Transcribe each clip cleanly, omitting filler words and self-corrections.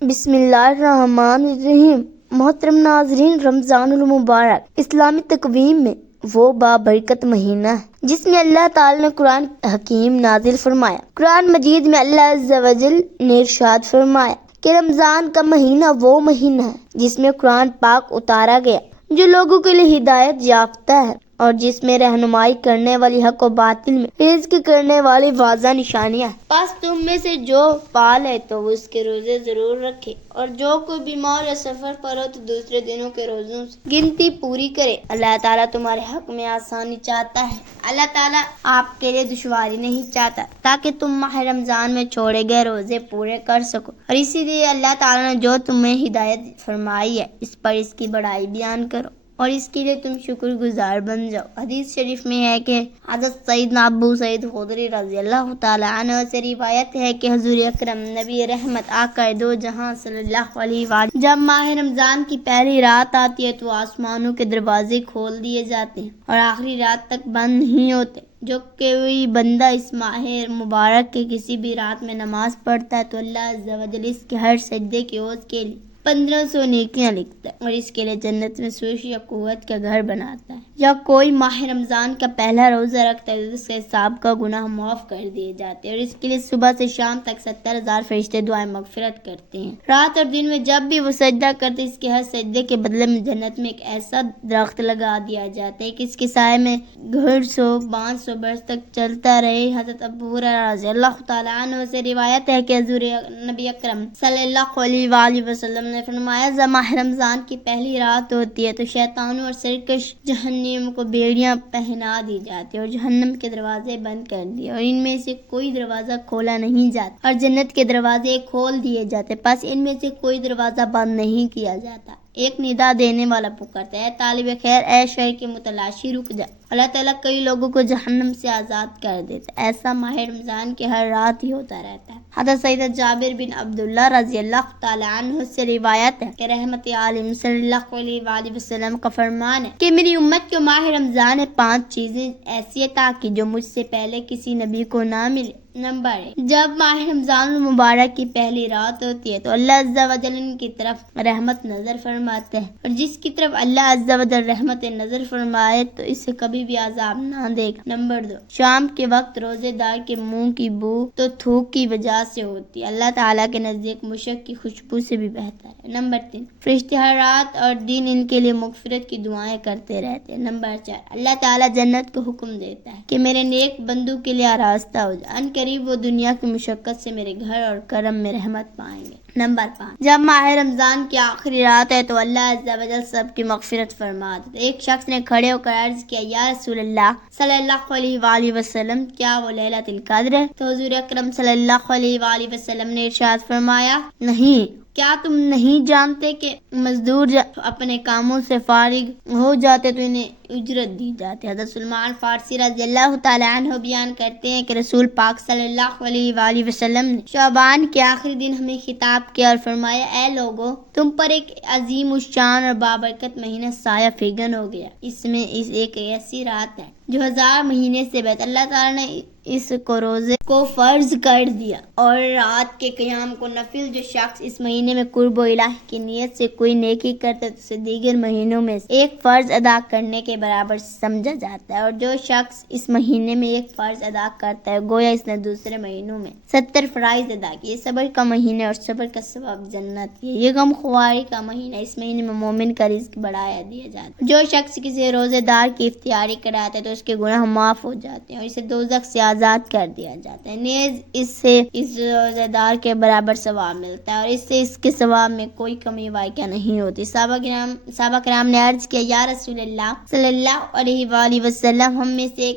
بسم اللہ الرحمن الرحیم۔ محترم ناظرین، رمضان المبارک اسلامی تقویم میں وہ بابرکت مہینہ ہے جس میں اللہ تعالی نے قرآن حکیم نازل فرمایا۔ قرآن مجید میں اللہ عز و جل نے ارشاد فرمایا کہ رمضان کا مہینہ وہ مہینہ ہے جس میں قرآن پاک اتارا گیا، جو لوگوں کے لیے ہدایت یافتہ ہے اور جس میں رہنمائی کرنے والی، حق و باطل میں رزق کرنے والی واضح نشانیاں ہیں۔ بس تم میں سے جو پال ہے تو وہ اس کے روزے ضرور رکھے، اور جو کوئی بیمار یا سفر پر ہو تو دوسرے دنوں کے روزوں سے گنتی پوری کرے۔ اللہ تعالیٰ تمہارے حق میں آسانی چاہتا ہے، اللہ تعالیٰ آپ کے لیے دشواری نہیں چاہتا، تاکہ تم ماہ رمضان میں چھوڑے گئے روزے پورے کر سکو۔ اور اسی لیے اللہ تعالیٰ نے جو تمہیں ہدایت فرمائی ہے اس پر اس کی بڑائی بیان کرو اور اس کے لیے تم شکر گزار بن جاؤ۔ حدیث شریف میں ہے کہ حضرت سیدنا ابو سعید خدری رضی اللہ تعالیٰ عنہ سے روایت ہے کہ حضور اکرم نبی رحمت آقا دو جہاں صلی اللہ علیہ وآلہ جب ماہ رمضان کی پہلی رات آتی ہے تو آسمانوں کے دروازے کھول دیے جاتے ہیں اور آخری رات تک بند نہیں ہوتے۔ جو کوئی بندہ اس ماہ مبارک کے کسی بھی رات میں نماز پڑھتا ہے تو اللہ عز و جل اس کے ہر سجدے کی عوض کے لیے 1500 نیکیاں لکھتا ہے اور اس کے لیے جنت میں سوش یا قوت کا گھر بناتا ہے۔ یا کوئی ماہ رمضان کا پہلا روزہ رکھتا ہے تو اس کے حساب کا گناہ معاف کر دیے جاتے ہیں اور اس کے لیے صبح سے شام تک 70,000 فرشتے دعائیں مغفرت کرتے ہیں۔ رات اور دن میں جب بھی وہ سجدہ کرتے اس کے ہر سجدے کے بدلے میں جنت میں ایک ایسا درخت لگا دیا جاتا ہے کہ اس کے سائے میں 150-500 برس تک چلتا رہے۔ حضرت ابو ہریرہ رضی اللہ تعالیٰ عنہ سے روایت ہے کہ حضور نبی اکرم صلی اللہ علیہ وآلہ وسلم نے فرمایا، جب ماہ رمضان کی پہلی رات ہوتی ہے تو شیطانوں اور سرکش جہنم کو بیڑیاں پہنا دی جاتی اور جہنم کے دروازے بند کر دیے اور ان میں سے کوئی دروازہ کھولا نہیں جاتا اور جنت کے دروازے کھول دیے جاتے، پس ان میں سے کوئی دروازہ بند نہیں کیا جاتا۔ ایک ندا دینے والا پکارتا ہے، اے طالب خیر، اے شہر کے متلاشی، رک جا۔ اللہ تعالیٰ کئی لوگوں کو جہنم سے آزاد کر دیتا ہے۔ ایسا ماہ رمضان کی ہر رات ہی ہوتا رہتا ہے۔ حضرت سیدنا جابر بن عبداللہ رضی اللہ تعالیٰ عنہ سے روایت ہے کہ رحمت عالم صلی اللہ علیہ وآلہ وسلم کا فرمان ہے کہ میری امت کو ماہ رمضان 5 چیزیں ایسی عطا کی جو مجھ سے پہلے کسی نبی کو نہ ملے۔ نمبر 1، جب ماہ رمضان المبارک کی پہلی رات ہوتی ہے تو اللہ عز و جل ان کی طرف رحمت نظر فرماتے ہیں، اور جس کی طرف اللہ عز و جل رحمت نظر فرمائے تو اسے کبھی بھی عذاب نہ دے گا۔ نمبر 2، شام کے وقت روزے دار کے منہ کی بو تو تھوک کی وجہ سے ہوتی ہے، اللہ تعالیٰ کے نزدیک مشک کی خوشبو سے بھی بہتر ہے۔ نمبر 3، فرشتے ہر رات اور دن ان کے لیے مغفرت کی دعائیں کرتے رہتے ہیں۔ نمبر 4، اللہ تعالیٰ جنت کو حکم دیتا ہے کہ میرے نیک بندوں کے لیے آراستہ ہو جائے، ان قریب وہ دنیا کی مشقت سے میرے گھر اور کرم میں رحمت پائیں گے۔ نمبر 5، جب ماہ رمضان کی آخری رات ہے تو اللہ عز و جل سب کی مغفرت فرما دیتا ہے۔ ایک شخص نے کھڑے ہو کر عرض کیا، یا رسول اللہ صلی اللہ علیہ وآلہ وسلم، کیا وہ لیلۃ القدر ہے؟ تو حضور اکرم صلی اللہ علیہ وآلہ وسلم نے ارشاد فرمایا، نہیں، کیا تم نہیں جانتے کہ مزدور جب اپنے کاموں سے فارغ ہو جاتے تو انہیں اجرت دی جاتی؟ حضرت سلمان فارسی رضی اللہ تعالیٰ عنہ بیان کرتے ہیں کہ رسول پاک صلی اللہ علیہ وآلہ وسلم نے شعبان کے آخری دن ہمیں خطاب کیا اور فرمایا، اے لوگو، تم پر ایک عظیم الشان اور بابرکت مہینہ سایہ فگن ہو گیا۔ اس میں ایک ایسی رات ہے جو 1000 مہینے سے بہتر۔ اللہ تعالیٰ نے اس کو روزے کو فرض کر دیا اور رات کے قیام کو نفل۔ جو شخص اس مہینے میں قرب و الہ کی نیت سے کوئی نیکی کرتا ہے تو اسے دیگر مہینوں میں ایک فرض ادا کرنے کے برابر سمجھا جاتا ہے، اور جو شخص اس مہینے میں ایک فرض ادا کرتا ہے گویا اس نے دوسرے مہینوں میں 70 فرائض ادا کیے۔ صبر کا مہینہ اور صبر کا ثواب جنت ہے۔ یہ غم خواری کا مہینہ، اس مہینے میں مومن کا رزق بڑھایا دیا جاتا ہے۔ جو شخص کسی روزے دار کی افطاری کراتا ہے تو اس کے گناہ معاف ہو جاتے ہیں اور اسے دوزخ سے آزاد کر دیا جاتا ہے، نیز اس سے اس روزے دار کے برابر ثواب ملتا ہے اور اس سے اس کے ثواب میں کوئی کمی واقع نہیں ہوتی۔ صحابہ کرام نے عرض کیا، یا رسول اللہ صلی اللہ علیہ وآلہ وسلم، ہم میں سے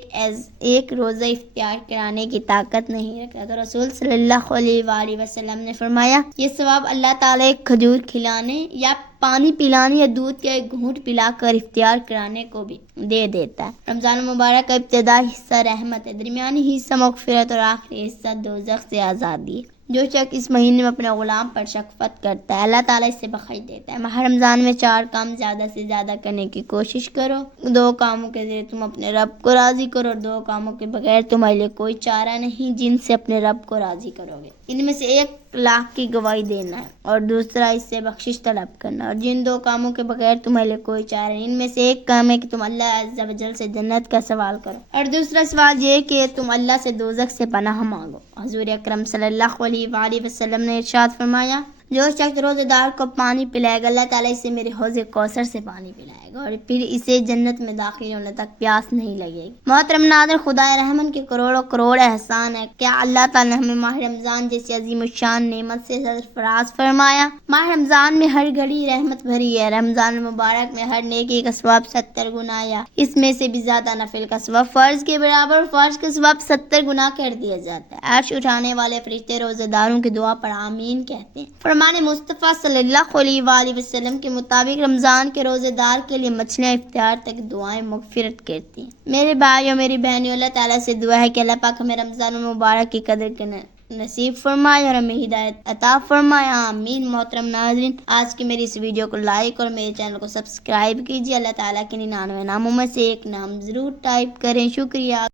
ایک روزہ افطار کرانے کی طاقت نہیں رکھتا۔ تو رسول صلی اللہ علیہ وآلہ وسلم نے فرمایا، یہ ثواب اللہ تعالیٰ ایک کھجور کھلانے یا پانی پلانے یا دودھ کا ایک گھونٹ پلا کر افطار کرانے کو بھی دے دیتا ہے۔ رمضان المبارک کا ابتدائی حصہ رحمت ہے، درمیانی حصہ مغفرت اور آخری حصہ دوزخ سے آزادی ہے۔ جو شخص اس مہینے میں اپنے غلام پر شفقت کرتا ہے اللہ تعالیٰ اس سے بخش دیتا ہے۔ ماہ رمضان میں 4 کام زیادہ سے زیادہ کرنے کی کوشش کرو۔ 2 کاموں کے ذریعے تم اپنے رب کو راضی کرو اور 2 کاموں کے بغیر تمہارے لیے کوئی چارہ نہیں جن سے اپنے رب کو راضی کرو گے۔ ان میں سے ایک لاکھ کی گواہی دینا ہے اور دوسرا اس سے بخشش طلب کرنا، اور جن دو کاموں کے بغیر تمہارے لیے کوئی چارہ نہیں، ان میں سے ایک کام ہے کہ تم اللہ عز و جل سے جنت کا سوال کرو، اور دوسرا سوال یہ کہ تم اللہ سے دوزخ سے پناہ مانگو۔ حضور اکرم صلی اللہ علیہ وآلہ وسلم نے ارشاد فرمایا، جو شخص روزے دار کو پانی پلائے گا، اللہ تعالیٰ اسے میرے حوض کوثر سے پانی پلائے گا اور پھر اسے جنت میں داخل ہونے تک پیاس نہیں لگے گی۔ محترم ناظرین، خدا رحمن کے کروڑوں کروڑ احسان ہے، کیا اللہ تعالیٰ نے ہمیں ماہ رمضان جیسی عظیم الشان نعمت سے سرفراز فرمایا۔ ماہ رمضان میں ہر گھڑی رحمت بھری ہے۔ رمضان المبارک میں ہر نیکی کا ثواب 70 گنا یا اس میں سے بھی زیادہ نفل کا ثواب فرض کے برابر، فرض کا ثواب 70 گنا کر دیا جاتا ہے۔ عرش اٹھانے والے فرشتے روزے داروں کی دعا پر آمین کہتے ہیں۔ فرمان مصطفیٰ صلی اللہ علیہ وآلہ وسلم کے مطابق رمضان کے روزے دار کے لیے مچھلیاں افطار تک دعائیں مغفرت کرتی ہیں۔ میرے بھائیوں، میری بہنیوں، اللہ تعالیٰ سے دعا ہے کہ اللہ پاک ہمیں رمضان المبارک کی قدر کرنا نصیب فرمائے اور ہمیں ہدایت عطا فرمائے، آمین۔ محترم ناظرین، آج کی میری اس ویڈیو کو لائک اور میرے چینل کو سبسکرائب کیجیے۔ اللہ تعالیٰ کے 99 ناموں میں سے ایک نام ضرور ٹائپ کریں۔ شکریہ۔